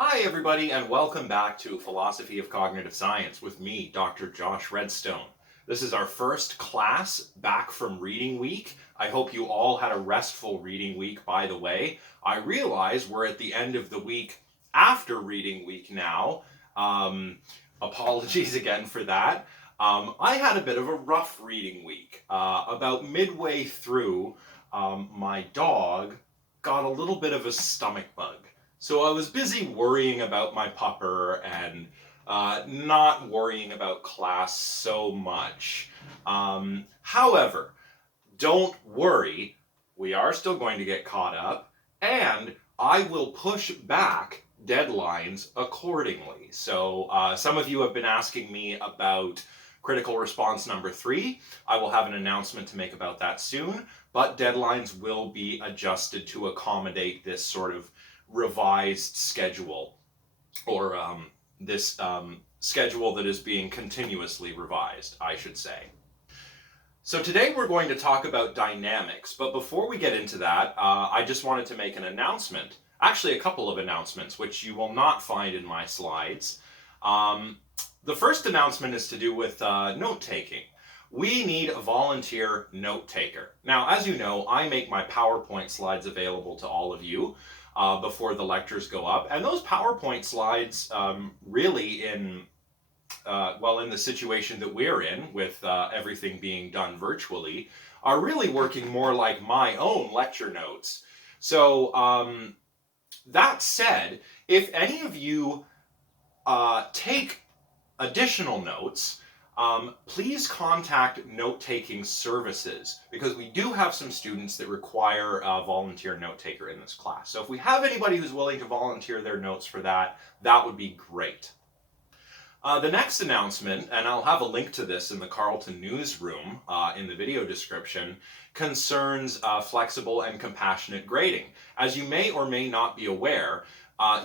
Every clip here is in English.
Hi everybody and welcome back to Philosophy of Cognitive Science with me, Dr. Josh Redstone. This is our first class back from reading week. I hope you all had a restful reading week, by the way. I realize we're at the end of the week after reading week now. Apologies again for that. I had a bit of a rough reading week. About midway through, my dog got a little bit of a stomach bug. So I was busy worrying about my pupper and not worrying about class so much. However, don't worry, we are still going to get caught up, and I will push back deadlines accordingly. So some of you have been asking me about critical response number 3. I will have an announcement to make about that soon, but deadlines will be adjusted to accommodate this sort of revised schedule, or this schedule that is being continuously revised, I should say. So today we're going to talk about dynamics, but before we get into that, I just wanted to make an announcement. Actually, a couple of announcements, which you will not find in my slides. The first announcement is to do with note-taking. We need a volunteer note taker. Now, as you know, I make my PowerPoint slides available to all of you before the lectures go up. And those PowerPoint slides really in the situation that we're in with everything being done virtually are really working more like my own lecture notes. So that said, if any of you take additional notes, please contact note-taking services, because we do have some students that require a volunteer note-taker in this class. So if we have anybody who's willing to volunteer their notes for that, that would be great. The next announcement, and I'll have a link to this in the Carleton newsroom in the video description, concerns flexible and compassionate grading. As you may or may not be aware,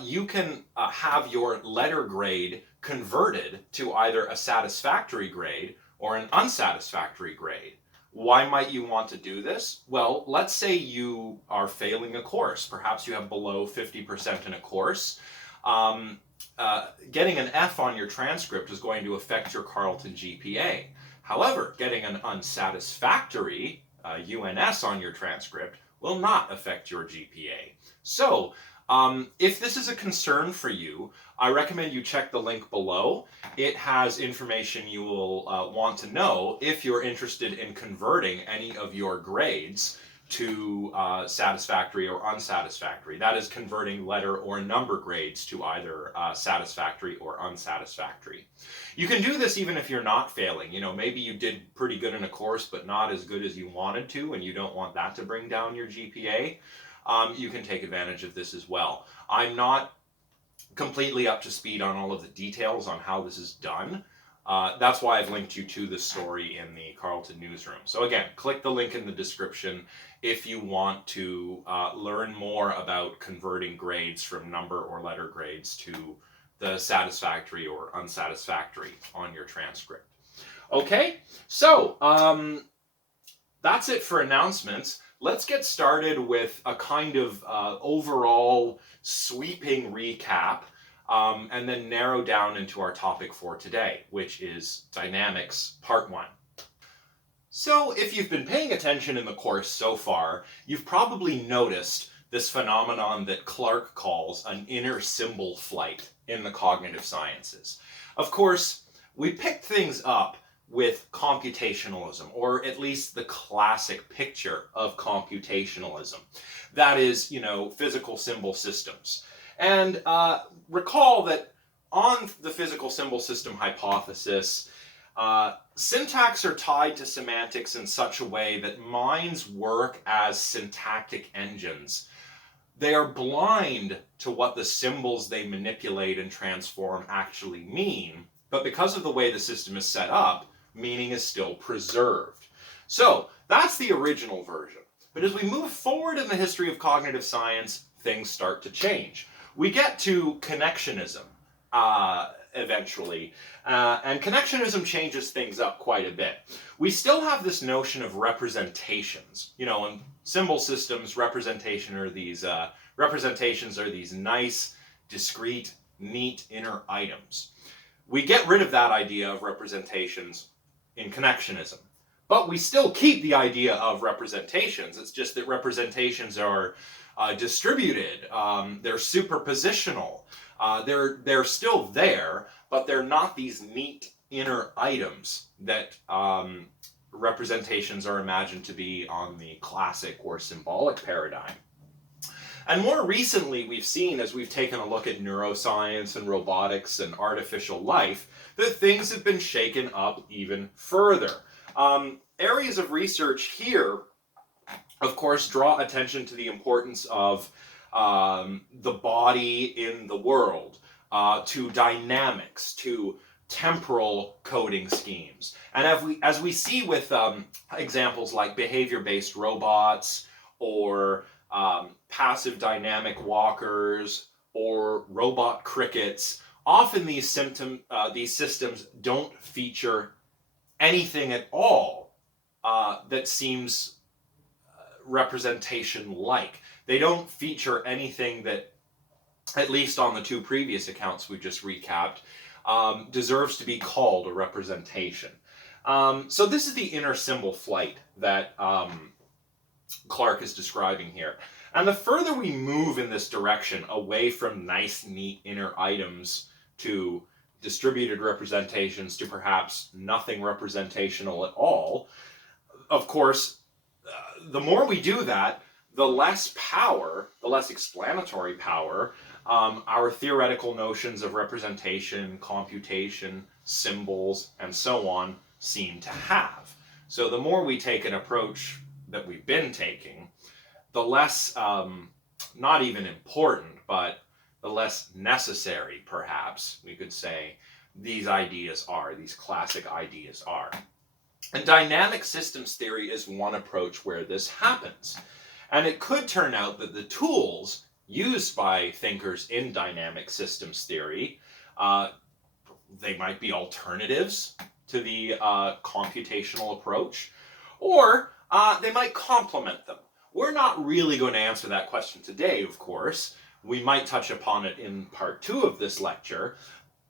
you can have your letter grade converted to either a satisfactory grade or an unsatisfactory grade. Why might you want to do this? Well, let's say you are failing a course. Perhaps you have below 50% in a course. Getting an F on your transcript is going to affect your Carleton GPA. However, getting an unsatisfactory UNS on your transcript will not affect your GPA. So, if this is a concern for you, I recommend you check the link below. It has information you will want to know if you're interested in converting any of your grades to satisfactory or unsatisfactory. That is converting letter or number grades to either satisfactory or unsatisfactory. You can do this even if you're not failing. You know, maybe you did pretty good in a course but not as good as you wanted to, and you don't want that to bring down your GPA. You can take advantage of this as well. I'm not completely up to speed on all of the details on how this is done. That's why I've linked you to the story in the Carleton newsroom. So again, click the link in the description if you want to learn more about converting grades from number or letter grades to the satisfactory or unsatisfactory on your transcript. Okay, so that's it for announcements. Let's get started with a kind of overall sweeping recap, and then narrow down into our topic for today, which is dynamics part 1. So if you've been paying attention in the course so far, you've probably noticed this phenomenon that Clark calls an inner symbol flight in the cognitive sciences. Of course, we picked things up with computationalism, or at least the classic picture of computationalism. That is, you know, physical symbol systems. And recall that on the physical symbol system hypothesis, syntax are tied to semantics in such a way that minds work as syntactic engines. They are blind to what the symbols they manipulate and transform actually mean, but because of the way the system is set up, meaning is still preserved. So that's the original version. But as we move forward in the history of cognitive science, things start to change. We get to connectionism eventually, and connectionism changes things up quite a bit. We still have this notion of representations. You know, in symbol systems, representations are these nice, discrete, neat inner items. We get rid of that idea of representations in connectionism. But we still keep the idea of representations. It's just that representations are distributed. They're superpositional. They're still there, but they're not these neat inner items that representations are imagined to be on the classic or symbolic paradigm. And more recently, we've seen, as we've taken a look at neuroscience and robotics and artificial life, that things have been shaken up even further. Areas of research here, of course, draw attention to the importance of the body in the world, to dynamics, to temporal coding schemes. And as we see with examples like behavior-based robots, or passive dynamic walkers, or robot crickets, often these systems don't feature anything at all that seems representation-like. They don't feature anything that, at least on the two previous accounts we just recapped, deserves to be called a representation. So this is the inner symbol flight that Clark is describing here. And the further we move in this direction, away from nice, neat inner items to distributed representations to perhaps nothing representational at all, of course, the more we do that, the less power, the less explanatory power, our theoretical notions of representation, computation, symbols, and so on seem to have. So the more we take an approach that we've been taking, the less, not even important, but the less necessary, perhaps, we could say, these ideas are, these classic ideas are. And dynamic systems theory is one approach where this happens. And it could turn out that the tools used by thinkers in dynamic systems theory, they might be alternatives to the computational approach, or they might complement them. We're not really going to answer that question today, of course. We might touch upon it in part 2 of this lecture.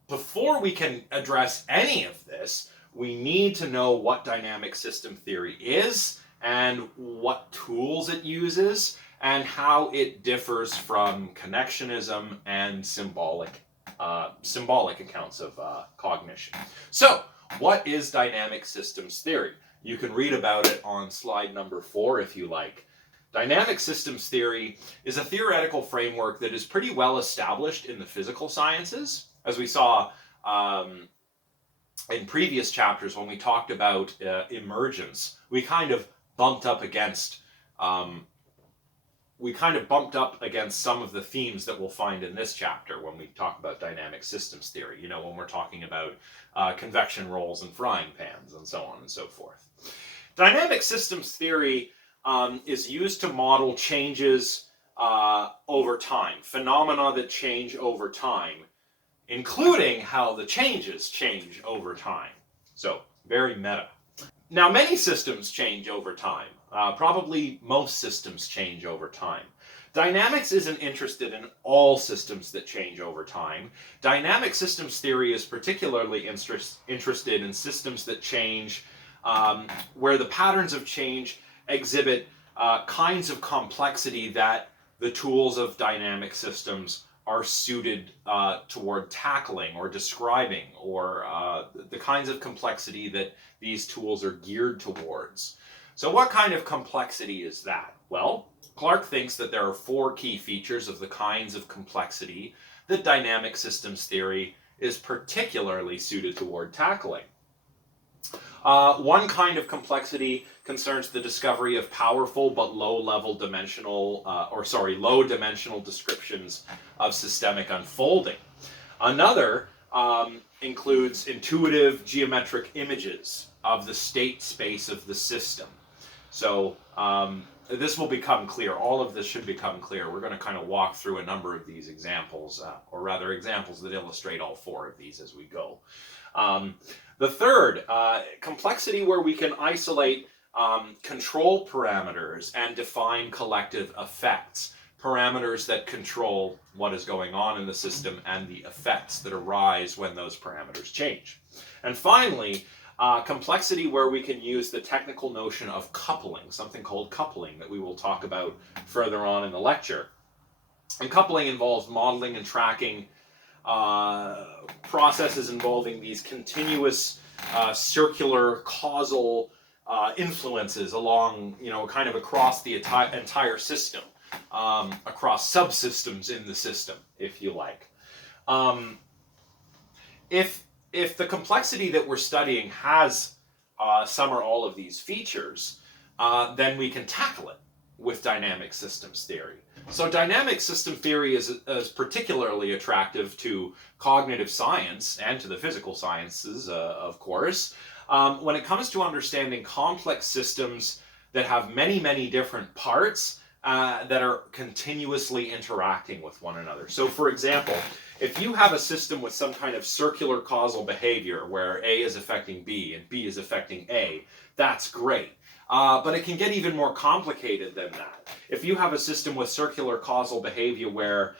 Before we can address any of this, we need to know what dynamic system theory is, and what tools it uses, and how it differs from connectionism and symbolic accounts of cognition. So, what is dynamic systems theory? You can read about it on slide number 4 if you like. Dynamic systems theory is a theoretical framework that is pretty well established in the physical sciences. As we saw in previous chapters when we talked about emergence, we kind of bumped up against some of the themes that we'll find in this chapter when we talk about dynamic systems theory. You know, when we're talking about convection rolls and frying pans and so on and so forth. Dynamic systems theory is used to model changes over time, phenomena that change over time, including how the changes change over time. So, very meta. Now, many systems change over time. Probably most systems change over time. Dynamics isn't interested in all systems that change over time. Dynamic systems theory is particularly interested in systems that change, where the patterns of change exhibit kinds of complexity that the tools of dynamic systems are suited toward tackling or describing, or the kinds of complexity that these tools are geared towards. So what kind of complexity is that? Well, Clark thinks that there are 4 key features of the kinds of complexity that dynamic systems theory is particularly suited toward tackling. One kind of complexity concerns the discovery of powerful but low dimensional descriptions of systemic unfolding. Another includes intuitive geometric images of the state space of the system. So this will become clear. All of this should become clear. We're going to kind of walk through a number of these examples, or rather examples that illustrate all 4 of these as we go. The third, complexity where we can isolate control parameters and define collective effects. parameters that control what is going on in the system and the effects that arise when those parameters change. And finally, complexity, where we can use the technical notion of coupling, something called coupling that we will talk about further on in the lecture. And coupling involves modeling and tracking processes involving these continuous circular causal influences along, kind of across the entire system, across subsystems in the system, if you like. If the complexity that we're studying has some or all of these features, then we can tackle it with dynamic systems theory. So dynamic system theory is particularly attractive to cognitive science and to the physical sciences, of course, when it comes to understanding complex systems that have many, many different parts that are continuously interacting with one another. So for example, if you have a system with some kind of circular causal behavior where A is affecting B and B is affecting A, that's great. But it can get even more complicated than that. If you have a system with circular causal behavior where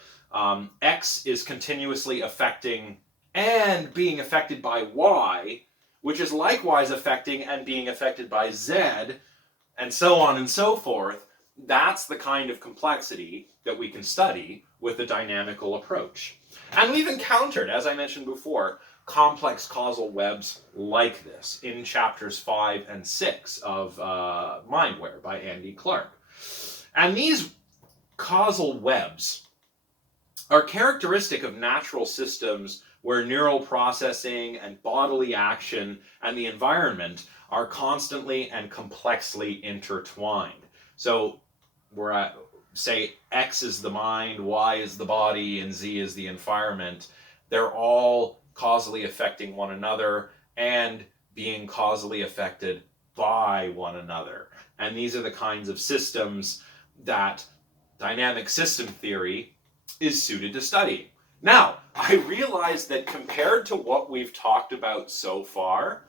X is continuously affecting and being affected by Y, which is likewise affecting and being affected by Z, and so on and so forth, that's the kind of complexity that we can study with a dynamical approach. And we've encountered, as I mentioned before, complex causal webs like this in chapters 5 and 6 of Mindware by Andy Clark. And these causal webs are characteristic of natural systems where neural processing and bodily action and the environment are constantly and complexly intertwined. So we're at, say, X is the mind, Y is the body, and Z is the environment. They're all causally affecting one another and being causally affected by one another. And these are the kinds of systems that dynamic system theory is suited to study. Now, I realize that compared to what we've talked about so far,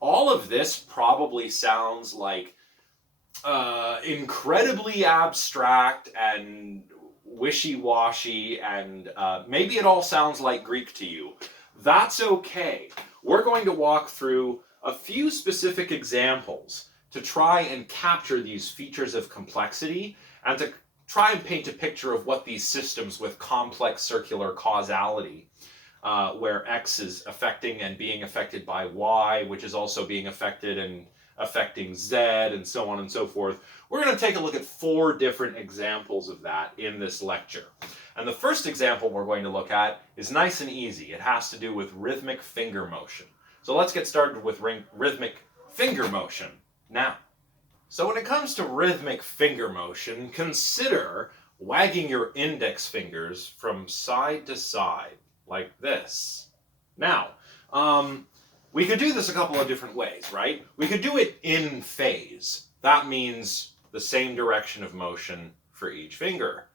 all of this probably sounds like incredibly abstract and wishy-washy, and maybe it all sounds like Greek to you. That's okay. We're going to walk through a few specific examples to try and capture these features of complexity and to try and paint a picture of what these systems with complex circular causality, where X is affecting and being affected by Y, which is also being affected and affecting Z, and so on and so forth. We're going to take a look at 4 different examples of that in this lecture. And the first example we're going to look at is nice and easy. It has to do with rhythmic finger motion. So let's get started with rhythmic finger motion now. So when it comes to rhythmic finger motion, consider wagging your index fingers from side to side, like this. Now, we could do this a couple of different ways, right? We could do it in phase. That means the same direction of motion for each finger.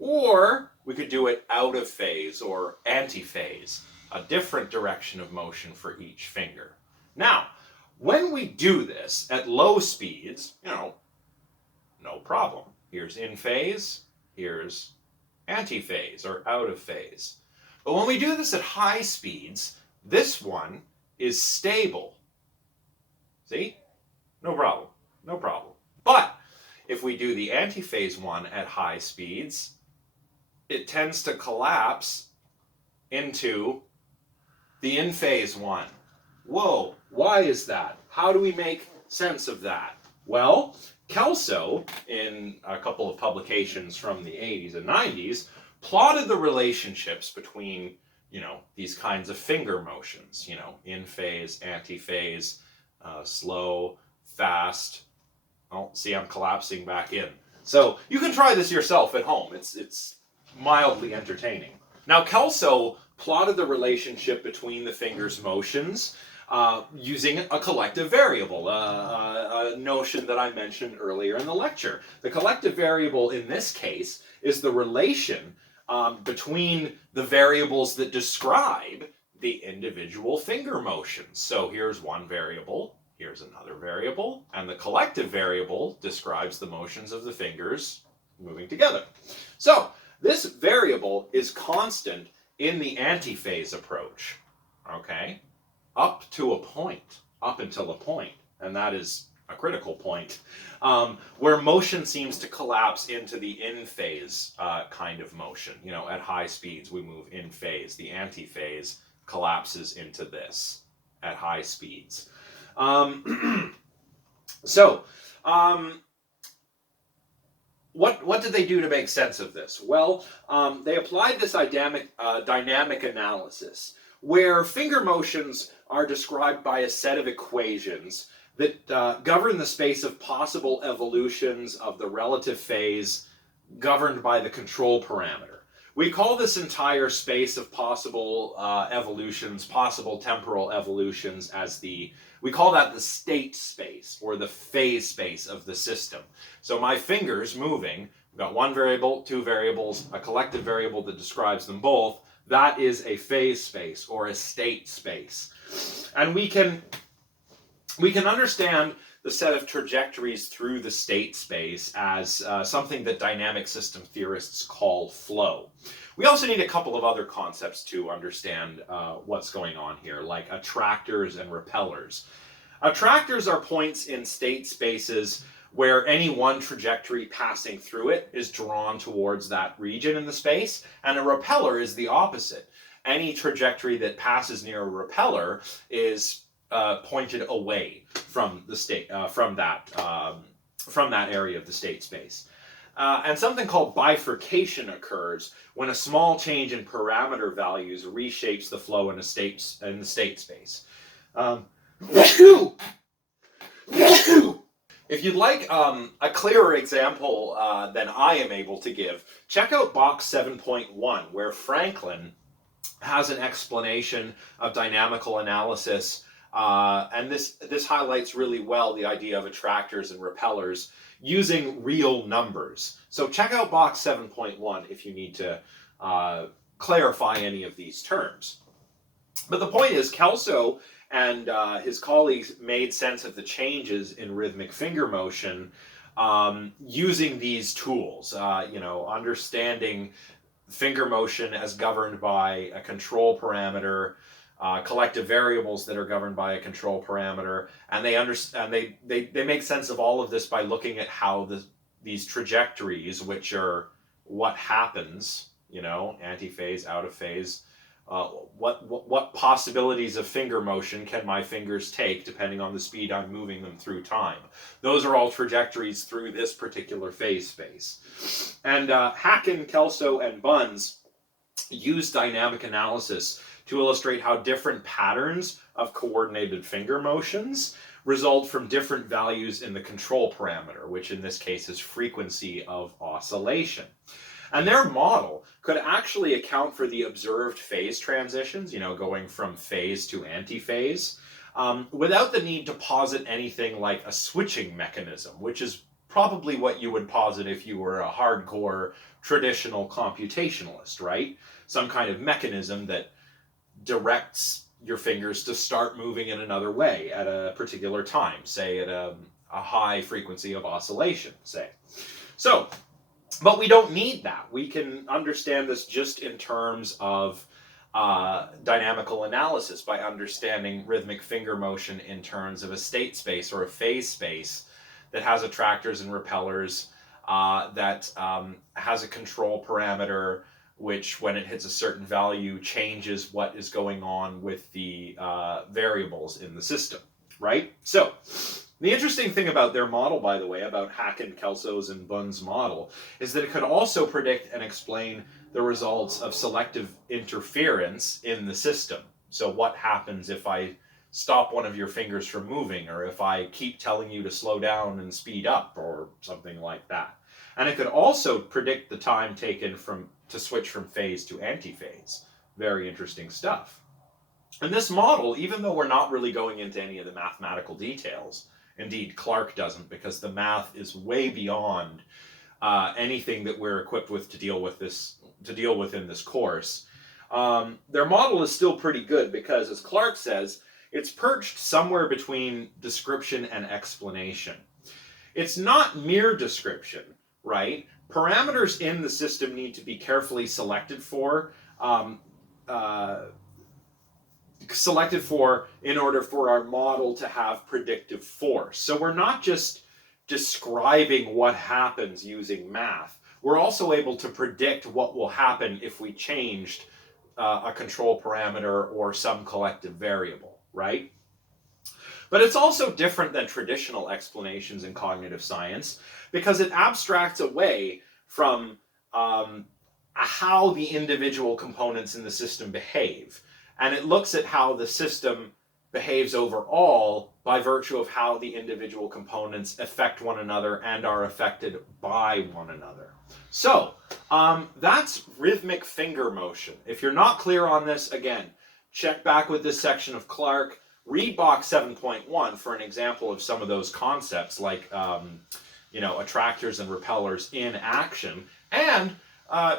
Or we could do it out of phase or anti-phase, a different direction of motion for each finger. Now, when we do this at low speeds, no problem. Here's in phase, here's anti-phase or out of phase. But when we do this at high speeds, this one is stable. See? No problem. No problem. But if we do the anti-phase one at high speeds, it tends to collapse into the in-phase one. Whoa, why is that? How do we make sense of that? Well, Kelso, in a couple of publications from the 80s and 90s, plotted the relationships between, these kinds of finger motions, in phase, anti-phase, slow, fast. Oh, see, I'm collapsing back in. So you can try this yourself at home. It's mildly entertaining. Now, Kelso plotted the relationship between the fingers' motions using a collective variable, a notion that I mentioned earlier in the lecture. The collective variable in this case is the relation between the variables that describe the individual finger motions. So here's one variable, here's another variable, and the collective variable describes the motions of the fingers moving together. So this variable is constant in the antiphase approach, okay? Up to a point, up until a point, and that is a critical point, where motion seems to collapse into the in-phase kind of motion. You know, at high speeds we move in phase. The antiphase collapses into this at high speeds. What did they do to make sense of this? Well, they applied this dynamic analysis, where finger motions are described by a set of equations that govern the space of possible evolutions of the relative phase governed by the control parameter. We call this entire space of possible evolutions, possible temporal evolutions, we call that the state space, or the phase space of the system. So my fingers moving, we've got one variable, two variables, a collective variable that describes them both. That is a phase space, or a state space. And we can understand the set of trajectories through the state space as something that dynamic system theorists call flow. We also need a couple of other concepts to understand what's going on here, like attractors and repellers. Attractors are points in state spaces where any one trajectory passing through it is drawn towards that region in the space, and a repeller is the opposite. Any trajectory that passes near a repeller is pointed away from the state, from that area of the state space. And something called bifurcation occurs when a small change in parameter values reshapes the flow in the state space. If you'd like a clearer example than I am able to give, check out box 7.1, where Franklin has an explanation of dynamical analysis, and this highlights really well the idea of attractors and repellers using real numbers. So check out box 7.1 if you need to clarify any of these terms. But the point is, Kelso and his colleagues made sense of the changes in rhythmic finger motion using these tools, understanding finger motion as governed by a control parameter, collective variables that are governed by a control parameter, and they make sense of all of this by looking at how these trajectories, which are what happens, antiphase, out of phase, what possibilities of finger motion can my fingers take depending on the speed I'm moving them through time. Those are all trajectories through this particular phase space. And Hacken, Kelso, and Bunz use dynamic analysis to illustrate how different patterns of coordinated finger motions result from different values in the control parameter, which in this case is frequency of oscillation. And their model could actually account for the observed phase transitions, going from phase to antiphase, without the need to posit anything like a switching mechanism, which is probably what you would posit if you were a hardcore traditional computationalist, right? Some kind of mechanism that directs your fingers to start moving in another way at a particular time, say at a high frequency of oscillation, say. So, but we don't need that. We can understand this just in terms of dynamical analysis, by understanding rhythmic finger motion in terms of a state space or a phase space that has attractors and repellers, that has a control parameter which, when it hits a certain value, changes what is going on with the variables in the system, right? So, the interesting thing about their model, by the way, about Hacken, Kelso's, and Bunz's model, is that it could also predict and explain the results of selective interference in the system. So what happens if I stop one of your fingers from moving, or if I keep telling you to slow down and speed up, or something like that. And it could also predict the time taken to switch from phase to antiphase. Very interesting stuff. And this model, even though we're not really going into any of the mathematical details, indeed Clark doesn't, because the math is way beyond anything that we're equipped with to deal with in this course, their model is still pretty good, because, as Clark says, it's perched somewhere between description and explanation. It's not mere description, right? parameters in the system need to be carefully selected for, in order for our model to have predictive force. So we're not just describing what happens using math. We're also able to predict what will happen if we changed a control parameter or some collective variable, right? But it's also different than traditional explanations in cognitive science because it abstracts away from how the individual components in the system behave. And it looks at how the system behaves overall by virtue of how the individual components affect one another and are affected by one another. So that's rhythmic finger motion. If you're not clear on this, again, check back with this section of Clark. Read box 7.1 for an example of some of those concepts like attractors and repellers in action, and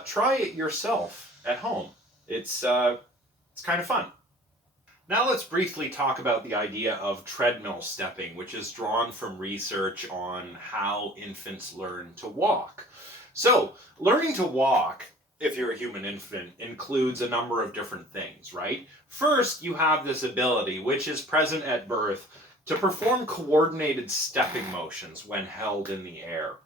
try it yourself at home. It's kind of fun. Now let's briefly talk about the idea of treadmill stepping, which is drawn from research on how infants learn to walk. So, learning to walk, if you're a human infant, includes a number of different things, right? First, you have this ability, which is present at birth, to perform coordinated stepping motions when held in the air.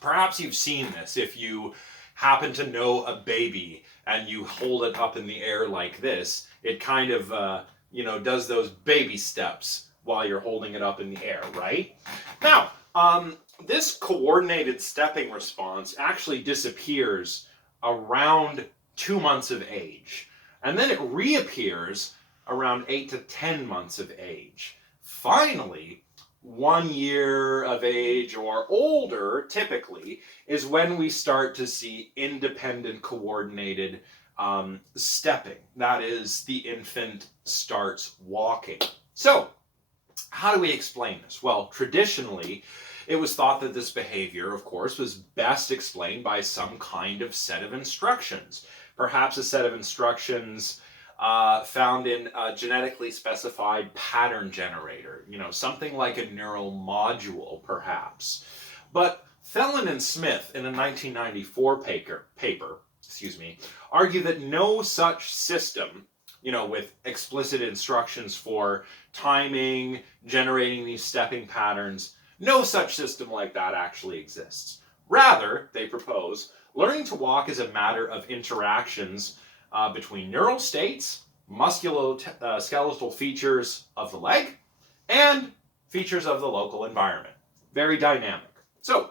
Perhaps you've seen this if you happen to know a baby and you hold it up in the air like this. It kind of, does those baby steps while you're holding it up in the air, right? Now, this coordinated stepping response actually disappears around 2 months of age. And then it reappears around 8 to 10 months of age. Finally, 1 year of age or older, typically, is when we start to see independent coordinated stepping. That is, the infant starts walking. So, how do we explain this? Well, traditionally, it was thought that this behavior, of course, was best explained by some kind of set of instructions. Perhaps a set of instructions found in a genetically specified pattern generator, something like a neural module, perhaps. But Thelen and Smith, in a 1994 paper, argue that no such system, with explicit instructions for timing, generating these stepping patterns, no such system like that actually exists. Rather, they propose, learning to walk is a matter of interactions between neural states, musculoskeletal features of the leg, and features of the local environment. Very dynamic. So,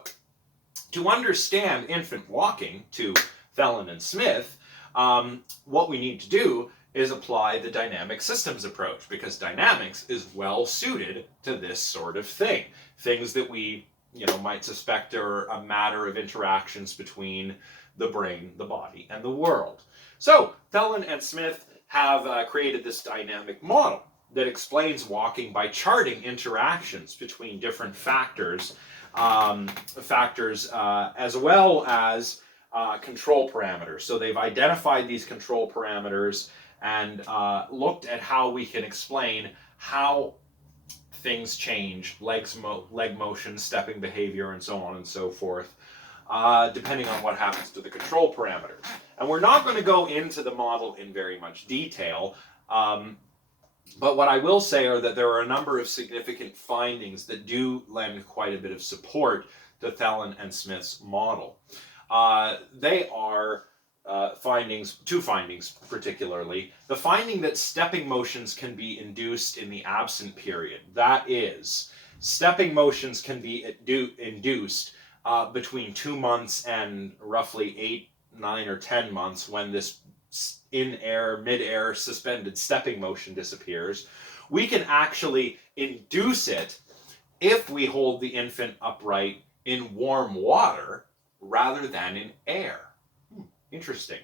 to understand infant walking, to Thelen and Smith, what we need to do is apply the dynamic systems approach, because dynamics is well suited to this sort of thing. Things that we might suspect are a matter of interactions between the brain, the body, and the world. So, Thelen and Smith have created this dynamic model that explains walking by charting interactions between different factors, as well as control parameters. So they've identified these control parameters and looked at how we can explain how things change, leg motion, stepping behavior, and so on and so forth, depending on what happens to the control parameters. And we're not going to go into the model in very much detail, but what I will say are that there are a number of significant findings that do lend quite a bit of support to Thelen and Smith's model. They are two findings particularly. The finding that stepping motions can be induced in the absent period. That is, stepping motions can be induced between 2 months and roughly 8, 9, or 10 months when this mid-air suspended stepping motion disappears. We can actually induce it if we hold the infant upright in warm water rather than in air. Interesting.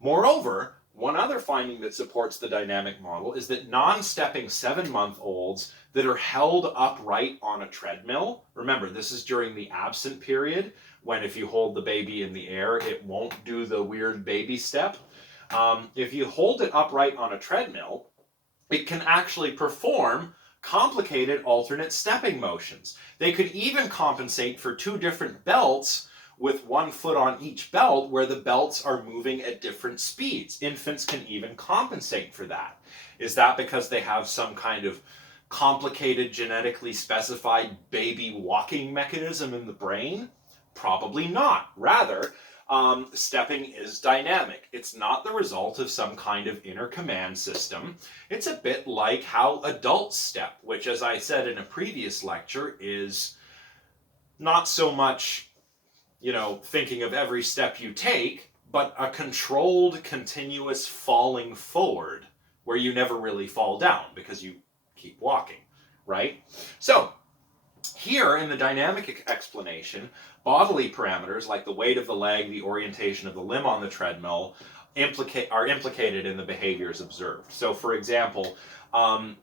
Moreover, one other finding that supports the dynamic model is that non-stepping 7-month-olds that are held upright on a treadmill, remember this is during the absent period, when if you hold the baby in the air, it won't do the weird baby step. If you hold it upright on a treadmill, it can actually perform complicated alternate stepping motions. They could even compensate for 2 different belts with one foot on each belt where the belts are moving at different speeds. Infants can even compensate for that. Is that because they have some kind of complicated genetically specified baby walking mechanism in the brain? Probably not. Rather, stepping is dynamic. It's not the result of some kind of inner command system. It's a bit like how adults step, which, as I said in a previous lecture, is not so much, thinking of every step you take, but a controlled, continuous falling forward where you never really fall down because you keep walking, right? So, here in the dynamic explanation, bodily parameters like the weight of the leg, the orientation of the limb on the treadmill are implicated in the behaviors observed. So, for example, one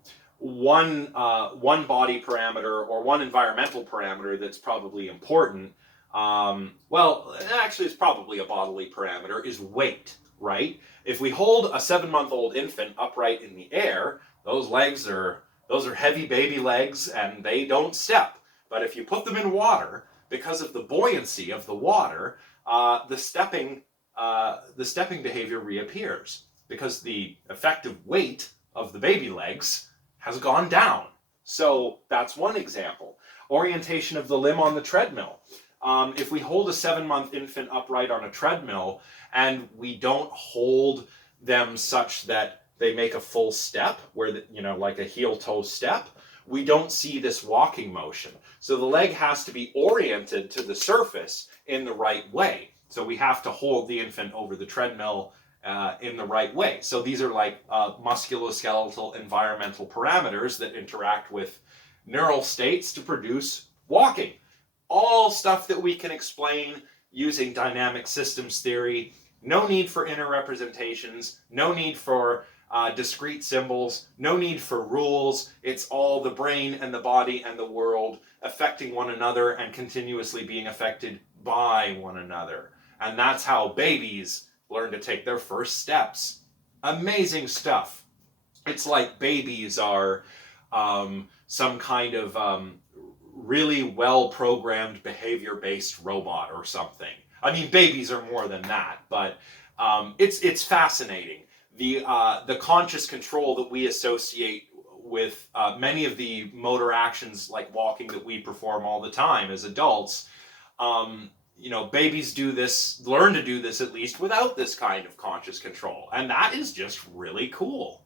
body parameter or one environmental parameter that's probably important, actually it's probably a bodily parameter, is weight, right? If we hold a 7-month-old infant upright in the air, those are heavy baby legs and they don't step. But if you put them in water, because of the buoyancy of the water, the stepping behavior reappears because the effective weight of the baby legs has gone down. So that's one example. Orientation of the limb on the treadmill. If we hold a 7-month infant upright on a treadmill and we don't hold them such that they make a full step, where like a heel-toe step, we don't see this walking motion. So the leg has to be oriented to the surface in the right way. So we have to hold the infant over the treadmill in the right way. So these are like musculoskeletal environmental parameters that interact with neural states to produce walking. All stuff that we can explain using dynamic systems theory. No need for inner representations. No need for discrete symbols. No need for rules. It's all the brain and the body and the world affecting one another and continuously being affected by one another. And that's how babies learn to take their first steps. Amazing stuff. It's like babies are some kind of really well-programmed behavior-based robot or something. I mean, babies are more than that, but it's fascinating. The conscious control that we associate with many of the motor actions like walking that we perform all the time as adults, babies do this, learn to do this at least without this kind of conscious control. And that is just really cool.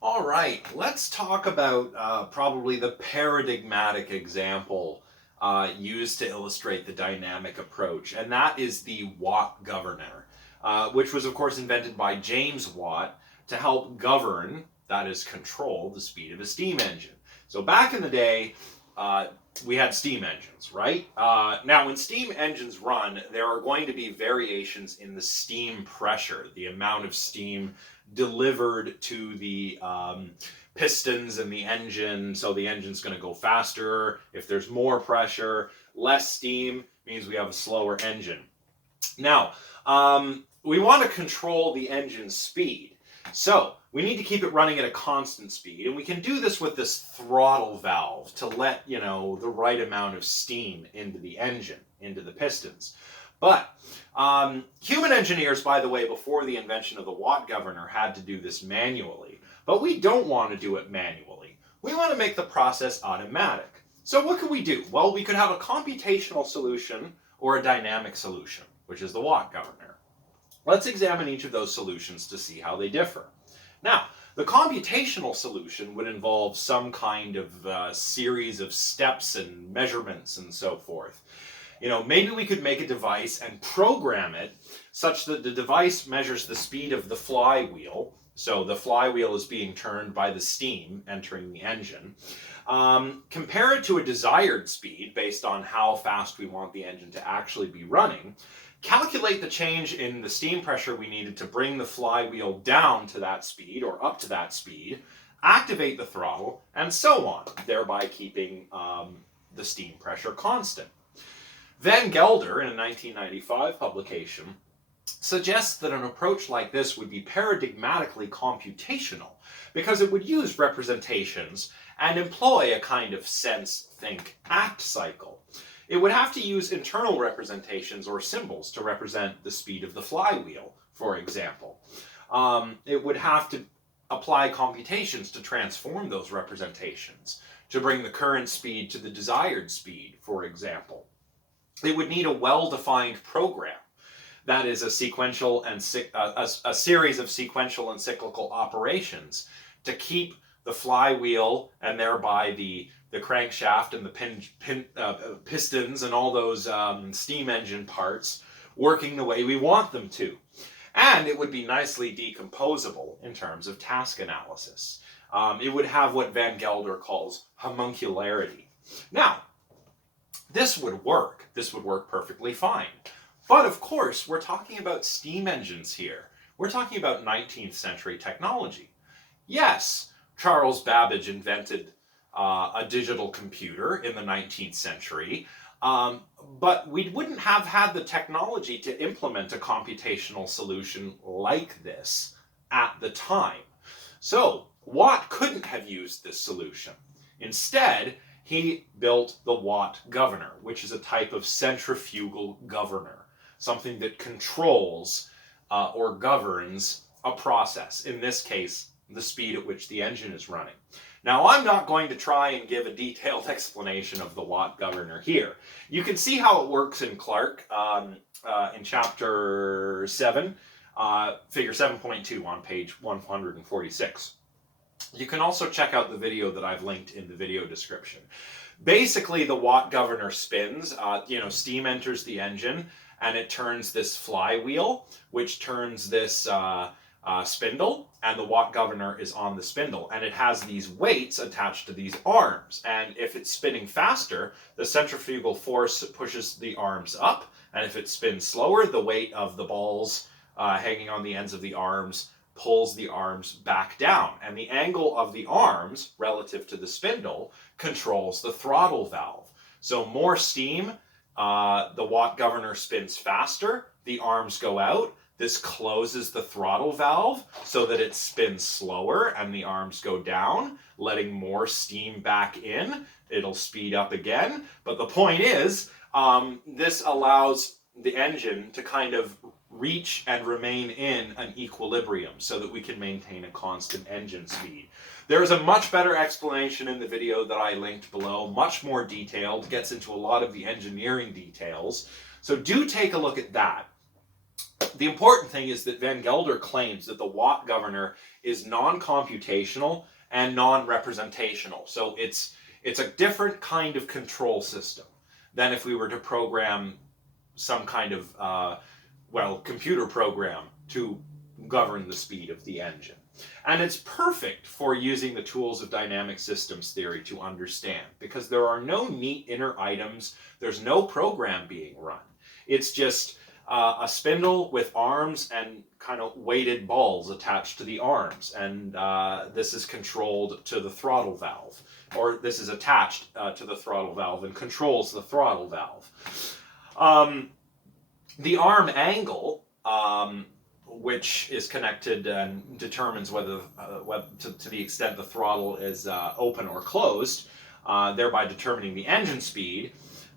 All right, let's talk about probably the paradigmatic example used to illustrate the dynamic approach, and that is the Watt governor, which was, of course, invented by James Watt to help govern, that is, control the speed of a steam engine. So back in the day, we had steam engines, right? Now, when steam engines run, there are going to be variations in the steam pressure, the amount of steam delivered to the pistons and the engine. So the engine's going to go faster. If there's more pressure, less steam means we have a slower engine. Now, we want to control the engine's speed. So we need to keep it running at a constant speed. And we can do this with this throttle valve to let, the right amount of steam into the engine, into the pistons. But human engineers, by the way, before the invention of the Watt governor, had to do this manually. But we don't want to do it manually. We want to make the process automatic. So what could we do? Well, we could have a computational solution or a dynamic solution, which is the Watt governor. Let's examine each of those solutions to see how they differ. Now, the computational solution would involve some kind of series of steps and measurements and so forth. Maybe we could make a device and program it such that the device measures the speed of the flywheel. So the flywheel is being turned by the steam entering the engine. Compare it to a desired speed based on how fast we want the engine to actually be running. Calculate the change in the steam pressure we needed to bring the flywheel down to that speed or up to that speed. Activate the throttle, and so on, thereby keeping the steam pressure constant. Van Gelder, in a 1995 publication, suggests that an approach like this would be paradigmatically computational because it would use representations and employ a kind of sense, think, act cycle. It would have to use internal representations or symbols to represent the speed of the flywheel, for example. It would have to apply computations to transform those representations, to bring the current speed to the desired speed, for example. It would need a well-defined program. That is a sequential and a series of sequential and cyclical operations to keep the flywheel and thereby the crankshaft and the pistons and all those steam engine parts working the way we want them to. And it would be nicely decomposable in terms of task analysis. It would have what Van Gelder calls homuncularity. Now, this would work. This would work perfectly fine. But of course, we're talking about steam engines here. We're talking about 19th century technology. Yes, Charles Babbage invented a digital computer in the 19th century, but we wouldn't have had the technology to implement a computational solution like this at the time. So Watt couldn't have used this solution. Instead, he built the Watt governor, which is a type of centrifugal governor, something that controls or governs a process, in this case, the speed at which the engine is running. Now, I'm not going to try and give a detailed explanation of the Watt governor here. You can see how it works in Clark in chapter 7, figure 7.2 on page 146. You can also check out the video that I've linked in the video description. Basically, the Watt governor spins. Steam enters the engine, and it turns this flywheel, which turns this spindle, and the Watt governor is on the spindle. And it has these weights attached to these arms. And if it's spinning faster, the centrifugal force pushes the arms up. And if it spins slower, the weight of the balls hanging on the ends of the arms pulls the arms back down. And the angle of the arms relative to the spindle controls the throttle valve. So more steam, the Watt governor spins faster, the arms go out. This closes the throttle valve so that it spins slower and the arms go down, letting more steam back in. It'll speed up again. But the point is, this allows the engine to kind of reach and remain in an equilibrium so that we can maintain a constant engine speed. There is a much better explanation in the video that I linked below, much more detailed, gets into a lot of the engineering details. So do take a look at that. The important thing is that Van Gelder claims that the Watt governor is non-computational and non-representational. So it's a different kind of control system than if we were to program some kind of computer program to govern the speed of the engine. And it's perfect for using the tools of dynamic systems theory to understand, because there are no neat inner items, there's no program being run. It's just a spindle with arms and kind of weighted balls attached to the arms, and this is controlled to the throttle valve, or this is attached to the throttle valve and controls the throttle valve. The arm angle, which is connected and determines whether, to the extent the throttle is open or closed, thereby determining the engine speed.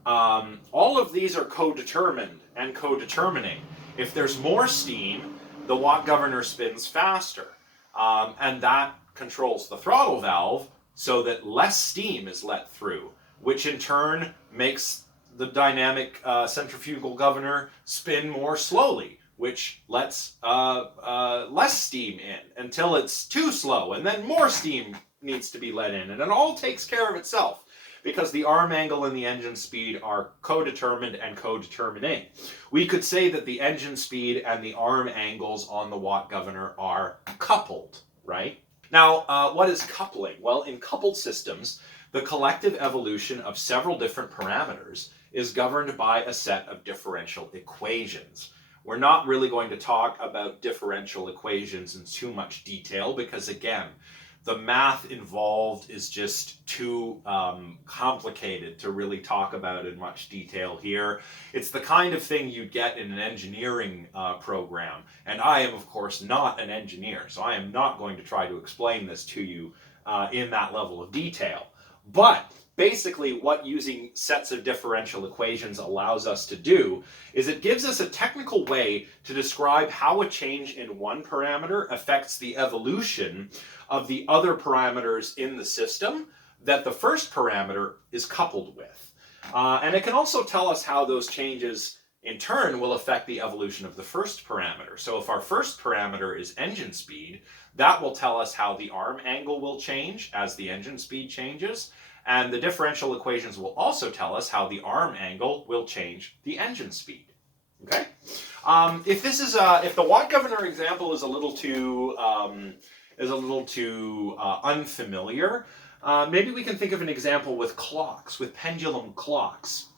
All of these are co-determined and co-determining. If there's more steam, the Watt governor spins faster, and that controls the throttle valve so that less steam is let through, which in turn makes the dynamic centrifugal governor spin more slowly, which lets less steam in until it's too slow, and then more steam needs to be let in, and it all takes care of itself because the arm angle and the engine speed are co-determined and co-determining. We could say that the engine speed and the arm angles on the Watt governor are coupled, right? Now, what is coupling? Well, in coupled systems, the collective evolution of several different parameters is governed by a set of differential equations. We're not really going to talk about differential equations in too much detail because, again, the math involved is just too complicated to really talk about in much detail here. It's the kind of thing you'd get in an engineering program, and I am, of course, not an engineer, so I am not going to try to explain this to you in that level of detail. But basically what using sets of differential equations allows us to do is it gives us a technical way to describe how a change in one parameter affects the evolution of the other parameters in the system that the first parameter is coupled with. And it can also tell us how those changes in turn will affect the evolution of the first parameter. So if our first parameter is engine speed, that will tell us how the arm angle will change as the engine speed changes. And the differential equations will also tell us how the arm angle will change the engine speed. Okay? If the watt governor example is a little too unfamiliar, maybe we can think of an example with clocks, with pendulum clocks.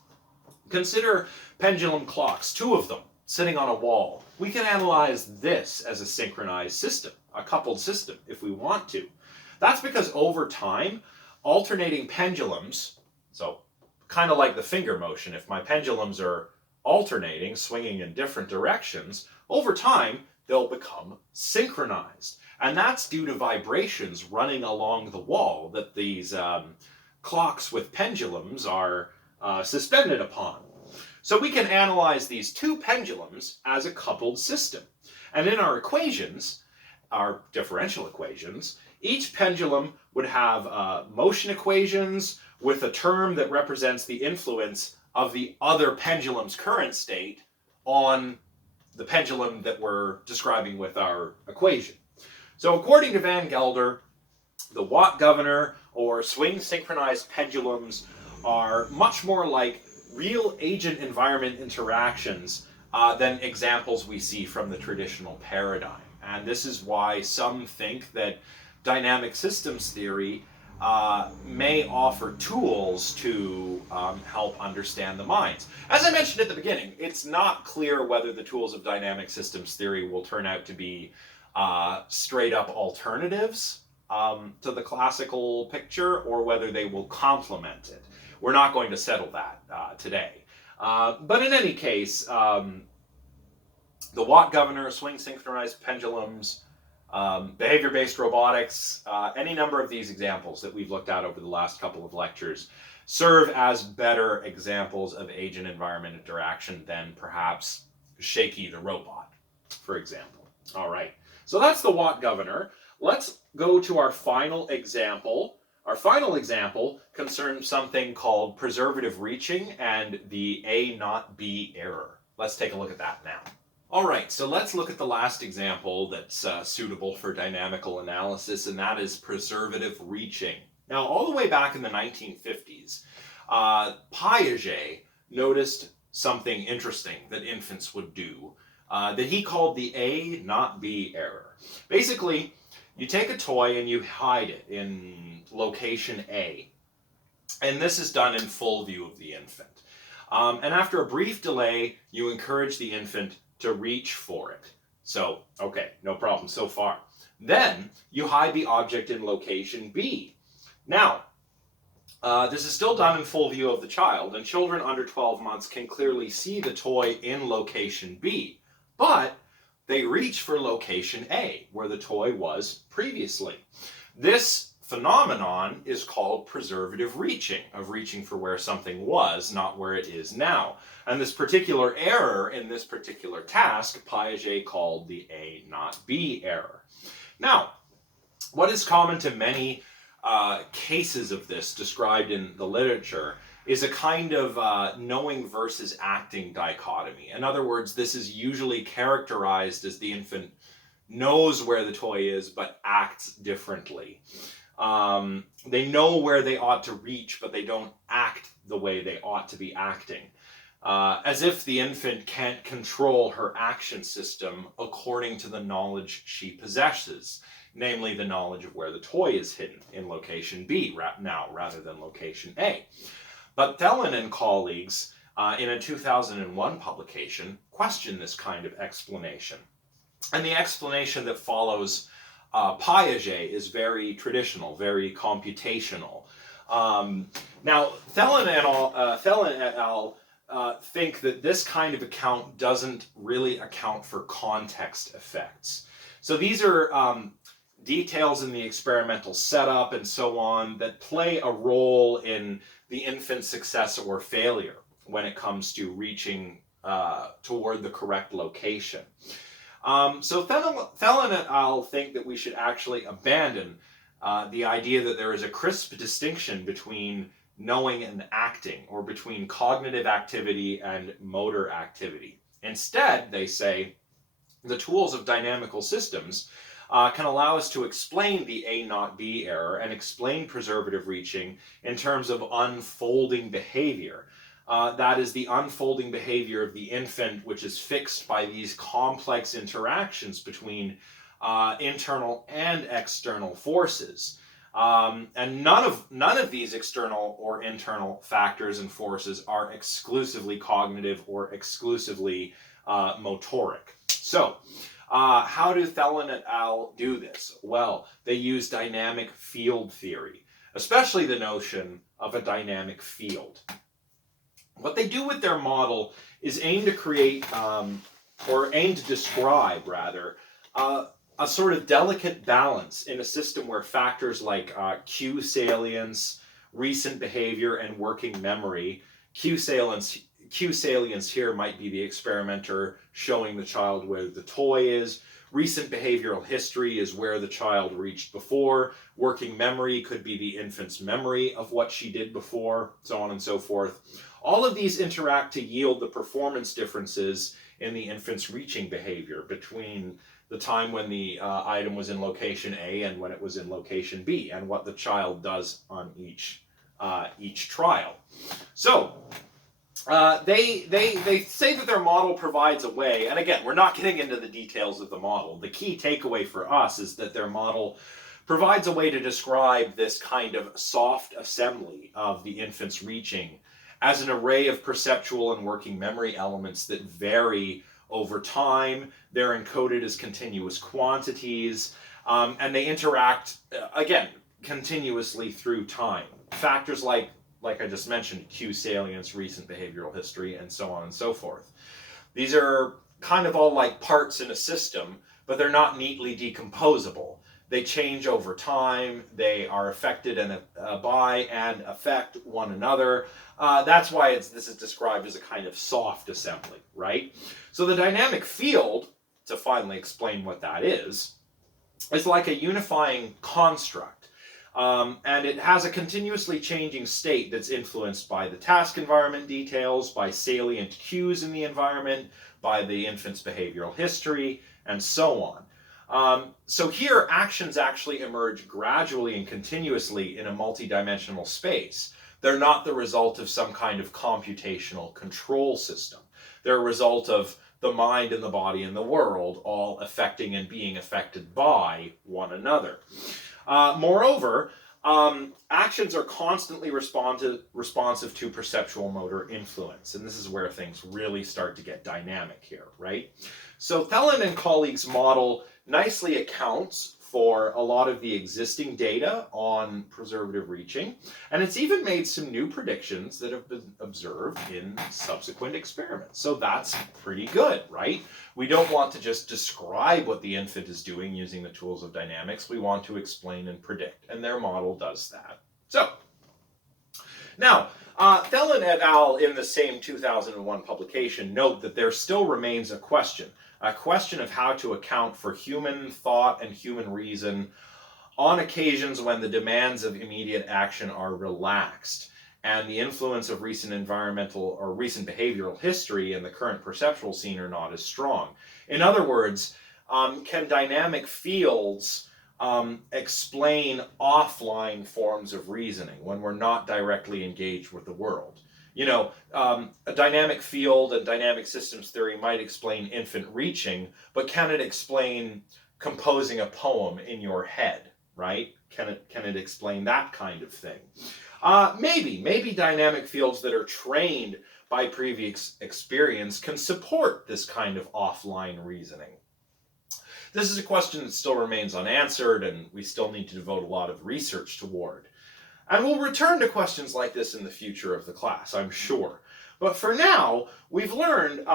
Consider pendulum clocks, 2 of them, sitting on a wall. We can analyze this as a synchronized system, a coupled system, if we want to. That's because over time, alternating pendulums, so kind of like the finger motion, if my pendulums are alternating, swinging in different directions, over time, they'll become synchronized. And that's due to vibrations running along the wall that these clocks with pendulums are suspended upon. So we can analyze these 2 pendulums as a coupled system. And in our equations, our differential equations, each pendulum would have motion equations with a term that represents the influence of the other pendulum's current state on the pendulum that we're describing with our equation. So according to Van Gelder, the watt governor or swing synchronized pendulums are much more like real agent-environment interactions than examples we see from the traditional paradigm. And this is why some think that dynamic systems theory may offer tools to help understand the minds. As I mentioned at the beginning, it's not clear whether the tools of dynamic systems theory will turn out to be straight-up alternatives to the classical picture, or whether they will complement it. We're not going to settle that today. But in any case, the watt governor, swing synchronized pendulums, behavior-based robotics, any number of these examples that we've looked at over the last couple of lectures serve as better examples of agent-environment interaction than perhaps Shaky the robot, for example. All right, so that's the watt governor. Let's go to our final example. Our final example concerns something called preservative reaching and the A not B error. Let's take a look at that now. All right, so let's look at the last example that's suitable for dynamical analysis, and that is preservative reaching. Now, all the way back in the 1950s, Piaget noticed something interesting that infants would do that he called the A not B error. Basically, you take a toy and you hide it in location A, and this is done in full view of the infant. And after a brief delay, you encourage the infant to reach for it. So, okay, no problem so far. Then, you hide the object in location B. Now, this is still done in full view of the child, and children under 12 months can clearly see the toy in location B. But they reach for location A, where the toy was previously. This phenomenon is called preservative reaching, of reaching for where something was, not where it is now. And this particular error in this particular task, Piaget called the A not B error. Now, what is common to many cases of this described in the literature is a kind of knowing versus acting dichotomy. In other words, this is usually characterized as the infant knows where the toy is but acts differently. They know where they ought to reach, but they don't act the way they ought to be acting. As if the infant can't control her action system according to the knowledge she possesses, namely the knowledge of where the toy is hidden in location B now rather than location A. But Thelen and colleagues in a 2001 publication questioned this kind of explanation. And the explanation that follows Piaget is very traditional, very computational. Now, Thelen et al. Think that this kind of account doesn't really account for context effects. So these are details in the experimental setup and so on that play a role in the infant's success or failure when it comes to reaching toward the correct location. So Thelen et al. Think that we should actually abandon the idea that there is a crisp distinction between knowing and acting, or between cognitive activity and motor activity. Instead, they say, the tools of dynamical systems can allow us to explain the A not B error and explain preservative reaching in terms of unfolding behavior. That is the unfolding behavior of the infant, which is fixed by these complex interactions between internal and external forces. And none of these external or internal factors and forces are exclusively cognitive or exclusively motoric. So, how do Thelen et al. Do this? Well, they use dynamic field theory, especially the notion of a dynamic field. What they do with their model is aim to create, or aim to describe, rather, a sort of delicate balance in a system where factors like cue salience, recent behavior, and working memory. Cue salience here might be the experimenter showing the child where the toy is. Recent behavioral history is where the child reached before. Working memory could be the infant's memory of what she did before, so on and so forth. All of these interact to yield the performance differences in the infant's reaching behavior between the time when the item was in location A and when it was in location B, and what the child does on each trial. So, they say that their model provides a way, and again, we're not getting into the details of the model. The key takeaway for us is that their model provides a way to describe this kind of soft assembly of the infant's reaching as an array of perceptual and working memory elements that vary over time. They're encoded as continuous quantities, and they interact, again, continuously through time. Factors like I just mentioned, cue salience, recent behavioral history, and so on and so forth. These are kind of all like parts in a system, but they're not neatly decomposable. They change over time, they are affected by and affect one another. That's why this is described as a kind of soft assembly, right? So the dynamic field, to finally explain what that is like a unifying construct. And it has a continuously changing state that's influenced by the task environment details, by salient cues in the environment, by the infant's behavioral history, and so on. So here, actions actually emerge gradually and continuously in a multidimensional space. They're not the result of some kind of computational control system. They're a result of the mind and the body and the world all affecting and being affected by one another. Moreover, actions are constantly responsive to perceptual motor influence, and this is where things really start to get dynamic here, right? So Thelen and colleagues' model nicely accounts for a lot of the existing data on preservative reaching, and it's even made some new predictions that have been observed in subsequent experiments. So that's pretty good, right? We don't want to just describe what the infant is doing using the tools of dynamics. We want to explain and predict, and their model does that. So, now, Thelen et al. In the same 2001 publication note that there still remains a question of how to account for human thought and human reason on occasions when the demands of immediate action are relaxed, and the influence of recent environmental or recent behavioral history and the current perceptual scene are not as strong. In other words, can dynamic fields explain offline forms of reasoning when we're not directly engaged with the world? You know, a dynamic field and dynamic systems theory might explain infant reaching, but can it explain composing a poem in your head, right? Can it explain that kind of thing? Maybe dynamic fields that are trained by previous experience can support this kind of offline reasoning. This is a question that still remains unanswered, and we still need to devote a lot of research toward. And we'll return to questions like this in the future of the class, I'm sure. But for now, we've learned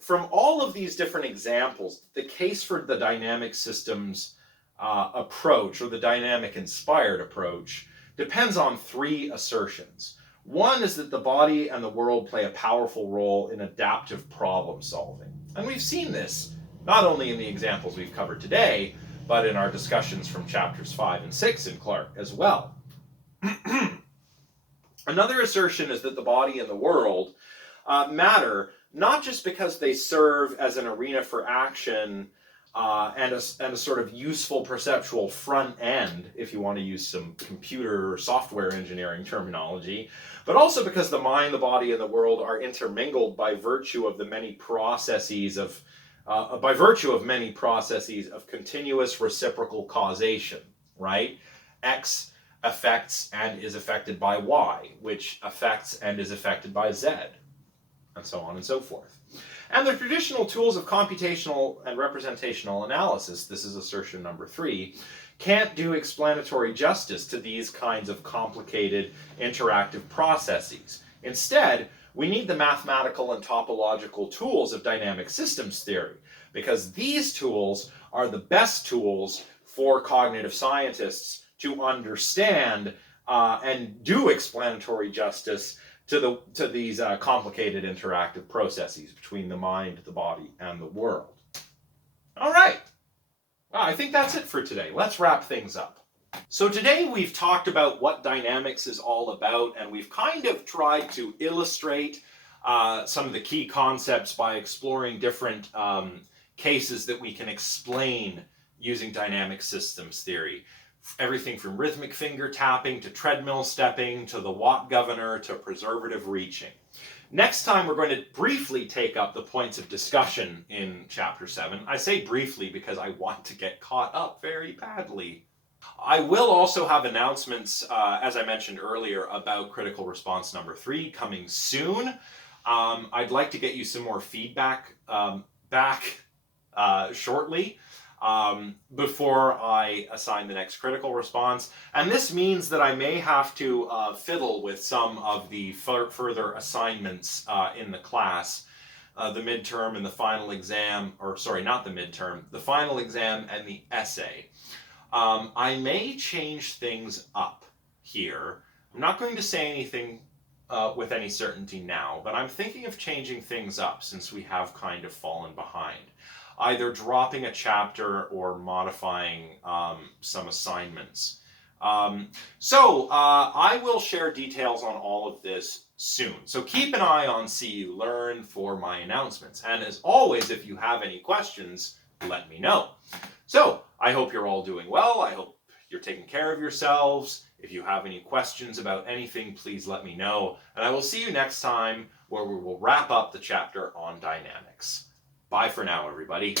from all of these different examples, the case for the dynamic systems approach, or the dynamic-inspired approach, depends on three assertions. One is that the body and the world play a powerful role in adaptive problem solving. And we've seen this not only in the examples we've covered today, but in our discussions from chapters 5 and 6 in Clark as well. Another assertion is that the body and the world matter not just because they serve as an arena for action and a sort of useful perceptual front end, if you want to use some computer or software engineering terminology, but also because the mind, the body, and the world are intermingled by virtue of the many processes of continuous reciprocal causation, right? X affects and is affected by Y, which affects and is affected by Z, and so on and so forth. And the traditional tools of computational and representational analysis, this is assertion number 3, can't do explanatory justice to these kinds of complicated interactive processes. Instead, we need the mathematical and topological tools of dynamic systems theory, because these tools are the best tools for cognitive scientists to understand and do explanatory justice to these complicated interactive processes between the mind, the body, and the world. All right. Well, I think that's it for today. Let's wrap things up. So today we've talked about what dynamics is all about, and we've kind of tried to illustrate some of the key concepts by exploring different cases that we can explain using dynamic systems theory. Everything from rhythmic finger tapping to treadmill stepping to the Watt governor to preservative reaching. Next time we're going to briefly take up the points of discussion in chapter 7. I say briefly because I want to get caught up very badly. I will also have announcements, as I mentioned earlier, about critical response number 3 coming soon. I'd like to get you some more feedback back shortly. Before I assign the next critical response. And this means that I may have to fiddle with some of the further assignments in the class. The midterm and the final exam, or sorry, not the midterm, the final exam and the essay. I may change things up here. I'm not going to say anything with any certainty now, but I'm thinking of changing things up since we have kind of fallen behind. Either dropping a chapter or modifying some assignments. I will share details on all of this soon. So keep an eye on CU Learn for my announcements. And as always, if you have any questions, let me know. So I hope you're all doing well. I hope you're taking care of yourselves. If you have any questions about anything, please let me know. And I will see you next time where we will wrap up the chapter on dynamics. Bye for now, everybody.